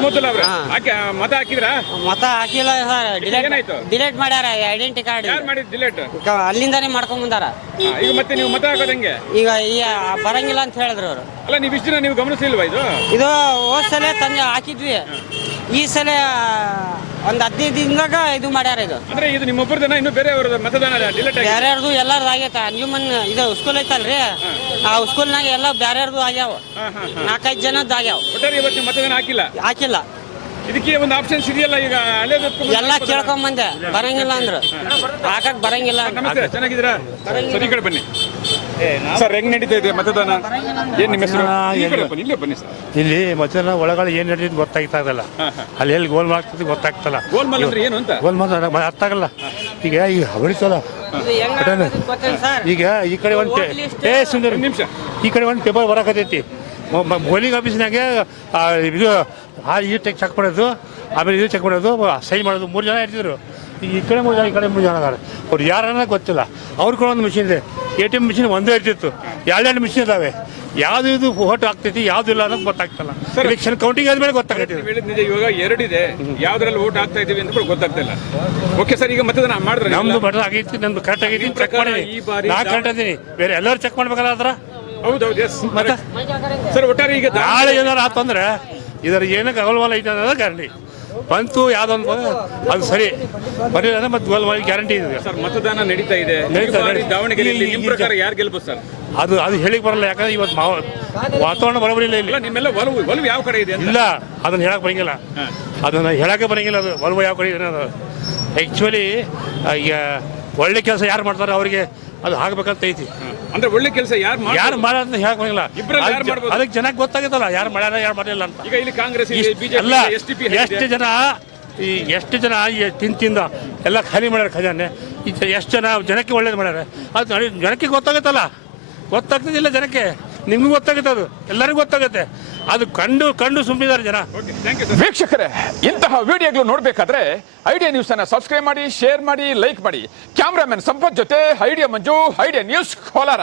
ರಹಮತುಲ್ಲಾ ಅವ್ರೆ ಮತ ಹಾಕಿದ್ರಾ? ಮತ ಹಾಕಿಲ್ಲ ಸರ್, ಡಿಲೇಟ್ ಮಾಡ್ಯಾರ ಐಡೆಂಟಿ ಕಾರ್ಡ್. ಯಾರು ಮಾಡಿದ್ ಡಿಲೇಟ್? ಅಲ್ಲಿಂದಾನೇ ಮಾಡ್ಕೊಂಡ್ ಬಂದಾರ. ಈಗ ಮತ್ತೆ ನೀವು ಮತ ಹಾಕೋದು ಹೆಂಗೆ? ಈಗ ಬರಂಗಿಲ್ಲ ಅಂತ ಹೇಳಿದ್ರು ಅವರು. ಅಲ್ಲ ನೀವು ಇಷ್ಟು ದಿನ ನೀವು ಗಮನಿಸಲಿಲ್ವಾ ಇದು? ಹೋದ್ ಸಲ ತಂದೆ ಹಾಕಿದ್ವಿ, ಈ ಸಲ ಒಂದ್ 15 ದಿನದಾಗ ಇದು ಮಾಡ್ಯಾರ. ಇದು ಅಂದ್ರೆ ಇದು ನಿಮ್ಮೊಬ್ಬರದನ ಇನ್ನು ಬೇರೆಯವ್ರ ಮತದಾನ ಡಿಲೇಟ್ ಆಗಿದೆ? ಬೇರೆಯವ್ರದು ಎಲ್ಲಾರ್ದು ಆಗೈತೆ. ಅಂಜುಮನ್ ಇದು ಸ್ಕೂಲ್ ಐತಲ್ರಿ, ಆ ಸ್ಕೂಲ್ನಾಗ ಎಲ್ಲ ಬೇರೆಯವ್ರದು ಆಗ್ಯಾವ. 4-5 ಜನದ್ದು ಆಗ್ಯಾವ. ಒಟ್ಟಾರೆ ಇವತ್ತು ನೀವು ಮತದಾನ ಹಾಕಿಲ್ಲ. ಇದಕ್ಕೆ ಒಂದು ಆಪ್ಷನ್ಸ್ ಇದೆಯಲ್ಲ, ಈಗ ಎಲ್ಲ ಕೇಳ್ಕೊಂಡ್ ಬಂದೆ, ಬರಂಗಿಲ್ಲ ಅಂದ್ರು, ಹಾಕಕ್ ಬರಂಗಿಲ್ಲ. ನಮಸ್ತೆ, ಚೆನ್ನಾಗಿದ್ದೀರಾ ಸರ್? ಈ ಕಡೆ ಬನ್ನಿ ಸರ್. ಹೆಂಗ್ ನಡೀತಾ ಇದೆ ಮತದಾನ? ಏನ್ ನಿಮ್ಮ ಹೆಸರು? ಇಲ್ಲೇ ಬನ್ನಿ ಸರ್. ಇಲ್ಲಿ ಮತದಾನ ಒಳಗಡೆ ಏನ್ ನಡೀತಿದ್ ಗೊತ್ತಾಗ್ತಾ ಇಲ್ಲ. ಅಲ್ಲಿ ಎಲ್ಲಿ ಗೋಲ್ಮಾಲ್ ಆಗ್ತದೆ ಗೊತ್ತಾಗ್ತಲ್ಲ. ಗೋಲ್ಮಾಲ್ ಅಂದ್ರೆ ಏನು ಅಂತ? ಗೋಲ್ಮಾಲ್ ಅರ್ಥ ಆಗಲ್ಲ. ಈಗ ಹೊಡಿತಲ್ಲ. ಈಗ ಈ ಕಡೆ ಒಂದು ಸುಂದರ ನಿಮಿಷ, ಈ ಕಡೆ ಒಂದು ಪೇಪರ್ ಬರಕತೈತಿ. ಬೋಲಿಂಗ್ ಆಫೀಸ್ನಾಗೆ ಇದು ಇದು ಚೆಕ್ ಮಾಡೋದು, ಆಮೇಲೆ ಇದು ಚೆಕ್ ಮಾಡೋದು, ಸೈನ್ ಮಾಡೋದು. 3 ಜನ ಇರ್ತಿದ್ರು. ಈ ಕಡೆ 3 ಜನ, ಈ ಕಡೆ 3 ಜನ ಅದಾರೆ. ಅವ್ರು ಯಾರನ್ನ ಗೊತ್ತಿಲ್ಲ. ಅವ್ರ ಕೂಡ ಒಂದು ಮಿಷಿನ್ ಇದೆ. ATM ಮಿಷಿನ್ ಒಂದೇ ಇರ್ತಿತ್ತು, 2 ಮಿಷಿನ್ ಇದಾವೆ. ಯಾವ್ದು ಇದು ಓಟ್ ಆಗ್ತೈತಿ, ಯಾವ್ದು ಇಲ್ಲ ಅನ್ನೋದು ಗೊತ್ತಾಗ್ತಲ್ಲ. ಎಲೆಕ್ಷನ್ ಕೌಂಟಿಂಗ್ ಆದ್ಮೇಲೆ ಗೊತ್ತಾಗೈತಿ. ಇವಾಗ 2 ಇದೆ, ಯಾವ್ದ್ರಲ್ಲಿ ಓಟ್ ಆಗ್ತಾ ಇದೀವಿ ಅಂತ ಕೂಡ ಗೊತ್ತಾಗ್ತಿಲ್ಲ. ಓಕೆ ಸರ್, ಈಗ ಮತದಾನ ಮಾಡಿದ್ರೆ ನಮ್ದು ಬಟನ್ ಆಗೈತಿ, ನಮ್ದು ಕರೆಕ್ಟ್ ಆಗೈತಿ, ಚೆಕ್ ಮಾಡಿ. ನಾ ಕರೆಕ್ಟ್ ಅದೀನಿ, ಬೇರೆ ಎಲ್ಲರೂ ಚೆಕ್ ಮಾಡ್ಬೇಕಲ್ಲ ಅದ್ರ. ಹೌದೌದು, ಎಸ್. ಮತ್ತೆ ಸರ್ ಒಟ್ಟಾರೆ ಈಗ ನಾಳೆ ಏನಾರು ಆತಂದ್ರೆ ಇದರ ಏನಕ್ಕೆ ಅಗಲ್ವಾಲ ಐತೆ ಅನ್ನೋದು ಗ್ಯಾರಂಟಿ ಬಂತು. ಯಾವ್ದೊಂದು ಅದು ಸರಿ ಬರೀ ಮತ್ತೆ ಗೋಲ್ವಾಲ್ ಗ್ಯಾರಂಟಿ ಇದೆ ಸರ್. ಮತದಾನ ನಡೀತಾ ಇದೆ ದಾವಣಗೆರೆಯಲ್ಲಿ. ನಿಮ್ಮ ಪ್ರಕಾರ ಯಾರು ಗೆಲ್ಬೋದು ಸರ್? ಅದು ಹೇಳಿಕ್ ಬರಲ್ಲ, ಯಾಕಂದ್ರೆ ಇವತ್ತು ವಾತಾವರಣ ಬರೋಬರಿ ಇಲ್ಲ. ನಿಮ್ಮೆಲ್ಲ ಒಲವು ಯಾವ ಕಡೆ ಇದೆ? ಇಲ್ಲ, ಅದನ್ನ ಹೇಳಕ್ ಬರಂಗಿಲ್ಲ. ಅದನ್ನ ಹೇಳಕ್ಕೆ ಬರಂಗಿಲ್ಲ. ಅದು ಒಲವು ಯಾವ ಕಡೆ ಇದೆ ಅನ್ನೋದು. ಆ್ಯಕ್ಚುಲಿ ಈಗ ಒಳ್ಳೆ ಕೆಲಸ ಯಾರು ಮಾಡ್ತಾರೆ ಅವರಿಗೆ ಅದು ಆಗ್ಬೇಕಂತ ಐತಿ. ಅಂದ್ರೆ ಒಳ್ಳೆ ಕೆಲಸ ಯಾರು ಮಾಡ್ಯಾರ ಅಂತ ಹೇಳಕ್ ಬರಂಗಿಲ್ಲ. ಅದಕ್ಕೆ ಜನಕ್ಕೆ ಗೊತ್ತಾಗುತ್ತಲ್ಲ ಯಾರು ಮಾಡ್ಯಾರ ಯಾರು ಮಾಡಿಲ್ಲ ಅಂತ. ಈಗ ಇಲ್ಲಿ ಕಾಂಗ್ರೆಸ್ ಅಲ್ಲ, ಎಷ್ಟು ಜನ ತಿಂದ ಎಲ್ಲ ಖಾಲಿ ಮಾಡ್ಯಾರ ಖಜಾನೆ. ಎಷ್ಟು ಜನಕ್ಕೆ ಒಳ್ಳೇದು ಮಾಡ್ಯಾರ, ಅದು ಜನಕ್ಕೆ ಗೊತ್ತಾಗುತ್ತಲ್ಲ. ಗೊತ್ತಾಗ್ತದಿಲ್ಲ ಜನಕ್ಕೆ, ನಿಮ್ಗೂ ಗೊತ್ತಾಗುತ್ತೆ, ಅದು ಎಲ್ಲರಿಗೂ ಗೊತ್ತಾಗುತ್ತೆ. ಅದು ಕಂಡು ಸುಮ್ಮನಿದ್ದಾರೆ ಜನ. ವೀಕ್ಷಕರೇ, ಇಂತಹ ವಿಡಿಯೋಗಳು ನೋಡಬೇಕಾದ್ರೆ ಐಡಿಯಾ ನ್ಯೂಸ್ ಅನ್ನ ಸಬ್ಸ್ಕ್ರೈಬ್ ಮಾಡಿ, ಶೇರ್ ಮಾಡಿ, ಲೈಕ್ ಮಾಡಿ. ಕ್ಯಾಮ್ರಾಮನ್ ಸಂಪತ್ ಜೊತೆ ಐಡಿಯಾ ಮಂಜು, ಐಡಿಯಾ ನ್ಯೂಸ್ ಕೋಲಾರ.